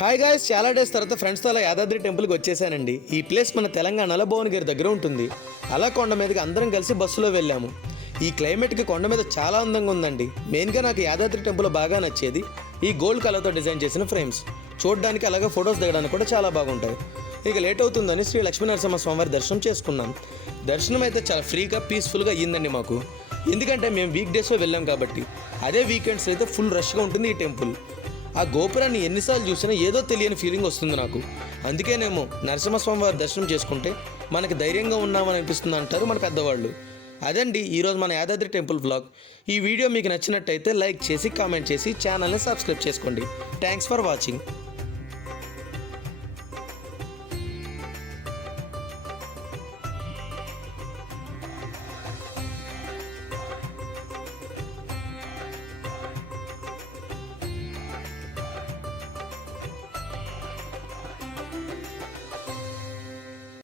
Hi guys, చాలా days తర్వాత ఫ్రెండ్స్తో అలా యాదాద్రి టెంపుల్కి వచ్చేసానండి. ఈ ప్లేస్ మన తెలంగాణలో భువనగిరి దగ్గర ఉంటుంది. అలా కొండ మీదకి అందరం కలిసి బస్సులో వెళ్ళాము. ఈ క్లైమేట్కి కొండ మీద చాలా అందంగా ఉందండి. మెయిన్గా నాకు యాదాద్రి టెంపుల్ బాగా నచ్చేది ఈ గోల్డ్ కలర్తో డిజైన్ చేసిన ఫ్రేమ్స్. చూడడానికి అలాగే ఫొటోస్ దిగడానికి కూడా చాలా బాగుంటాయి. ఇక లేట్ అవుతుందని శ్రీ లక్ష్మీనరసింహ స్వామివారి దర్శనం చేసుకున్నాం. దర్శనం అయితే చాలా ఫ్రీగా పీస్ఫుల్గా అయ్యిందండి మాకు. ఎందుకంటే మేము వీక్ డేస్లో వెళ్ళాం కాబట్టి. అదే వీకెండ్స్ అయితే ఫుల్ రష్గా ఉంటుంది ఈ టెంపుల్. ఆ గోపురాన్ని ఎన్నిసార్లు చూసినా ఏదో తెలియని ఫీలింగ్ వస్తుంది నాకు. అందుకేనేమో నరసింహస్వామి వారి దర్శనం చేసుకుంటే మనకి ధైర్యంగా ఉన్నామని అనిపిస్తుంది అంటారు మన పెద్దవాళ్ళు. అదండి ఈరోజు మన యాదాద్రి టెంపుల్ వ్లాగ్. ఈ వీడియో మీకు నచ్చినట్టయితే లైక్ చేసి కామెంట్ చేసి ఛానల్ని సబ్స్క్రైబ్ చేసుకోండి. Thanks for watching.